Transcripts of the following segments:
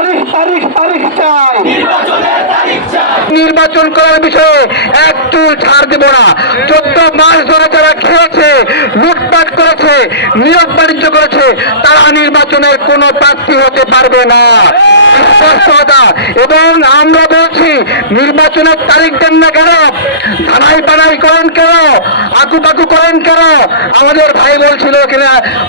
তারিখ তারিখ তারিখ চাই। নির্বাচনের তারিখ চাই। নির্বাচন করার বিষয়ে এক চুল ছাড় দেব না। চোদ্দ মাস ধরে যারা খেয়েছে লুটপাট করেছে নিয়োগ বাণিজ্য করেছে তারা নির্বাচনের কোনো প্রার্থী হতে পারবে না। এবং আমরা বলছি, নির্বাচনের তারিখ দেন না কেন? ধানাই পানাই করেন কেন? আকু পাকু করেন কেন? আমাদের ভাই বলছিল এখানে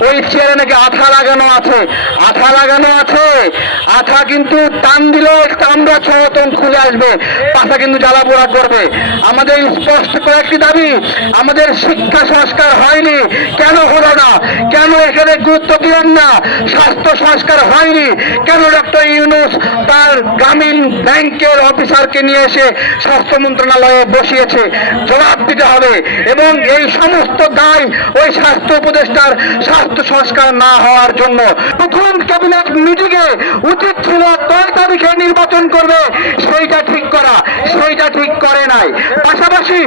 ওই চেয়ারে নাকি আঠা লাগানো আছে। আঠা লাগানো আছে। আঠা কিন্তু টান দিলেও চামড়া ছতন খুলে আসবে। পাশা কিন্তু জ্বালা পোড়া করবে। আমাদের স্পষ্ট কয়েকটি দাবি, আমাদের শিক্ষা সংস্কার হয়নি। কেন হলো না? কেন এখানে গুরুত্ব দিলেন না? স্বাস্থ্য সংস্কার হয়নি? কেন ডক্টর ইউনুস তার গ্রামীণ ব্যাংকের অফিসারকে নিয়ে এসে স্বাস্থ্য মন্ত্রণালয়ে বসিয়েছে। জবাব দিতে হবে এবং এই সমস্ত দায় ওই স্বাস্থ্য উপদেষ্টার স্বাস্থ্য সংস্কার না হওয়ার জন্য। প্রথম ক্যাবিনেট মিটিংয়ে উচিত ছিল কয় তারিখে নির্বাচন করবে, সেইটা ঠিক করা, সেইটা ঠিক করে নাই। পাশাপাশি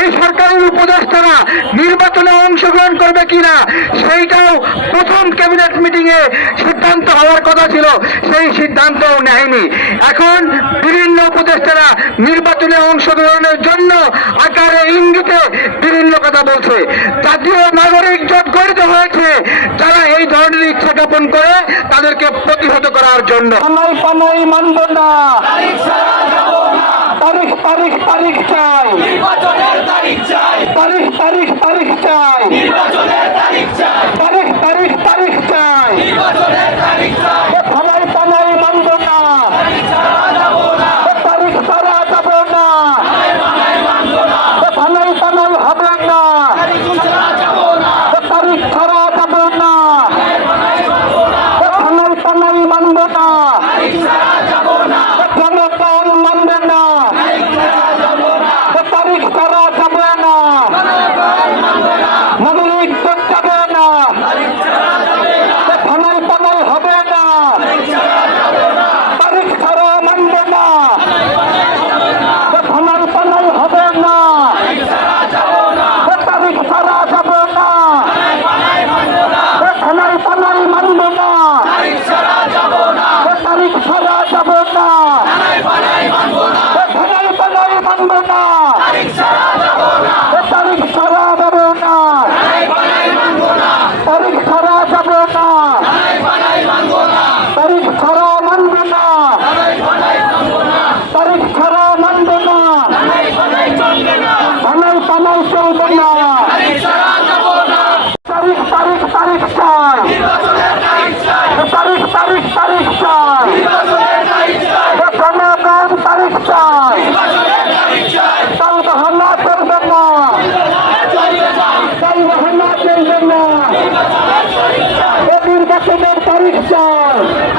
এই সরকারের উপদেষ্টারা নির্বাচনে অংশগ্রহণ করবে কিনা, সেইটাও প্রথম ক্যাবিনেট মিটিংয়ে সিদ্ধান্ত হওয়ার কথা ছিল। সেই সিদ্ধান্তও নেয়নি। এখন বিভিন্ন উপদেষ্টারা নির্বাচনে অংশগ্রহণের জন্য আকারে ইঙ্গিতে বিভিন্ন কথা বলছে। জাতীয় নাগরিক জোট গঠিত হয়েছে। যারা এই ধরনের ইচ্ছা জ্ঞাপন করে তাদেরকে প্রতিহত করার জন্য। মানব না। তারিখ ছাড়া যাব না তারিখ তারিখ তারিখ চাই। তারিখ তারিখ তারিখ তারিখ চাই। তারিখ তারিখ তারিখ Shut Richard.